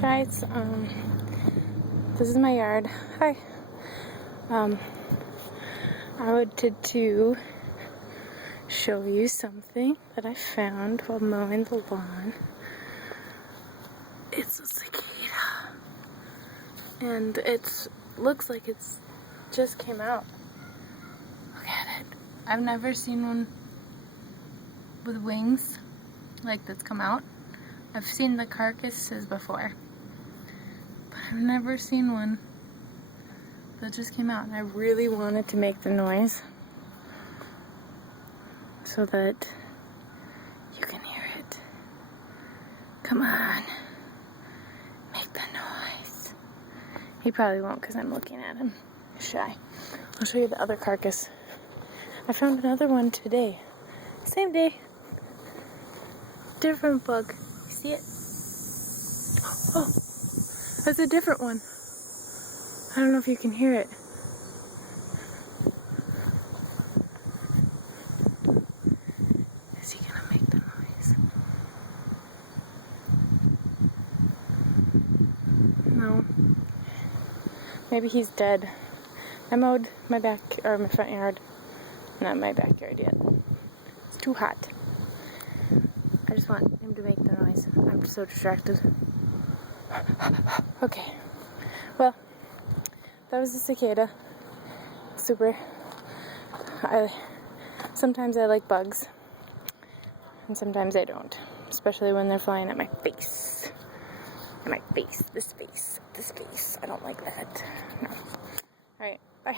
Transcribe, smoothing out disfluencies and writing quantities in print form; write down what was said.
Guys, this is my yard. Hi. I wanted to show you something that I found while mowing the lawn. It's a cicada, and it looks like it's just came out. Look at it. I've never seen one with wings like that's come out. I've seen the carcasses before, but I've never seen one that just came out, and I really wanted to make the noise so that you can hear it. Come on, make the noise. He probably won't because I'm looking at him. He's shy. I'll show you the other carcass. I found another one today. Same day. Different bug. You see it? Oh, that's a different one. I don't know if you can hear it. Is he gonna make the noise? No. Maybe he's dead. I mowed my front yard. Not my backyard yet. It's too hot. I just want him to make the noise. I'm so distracted. Okay. Well, that was the cicada. Super. Sometimes I like bugs. And sometimes I don't. Especially when they're flying at my face. At my face. This face. This face. I don't like that. No. Alright. Bye.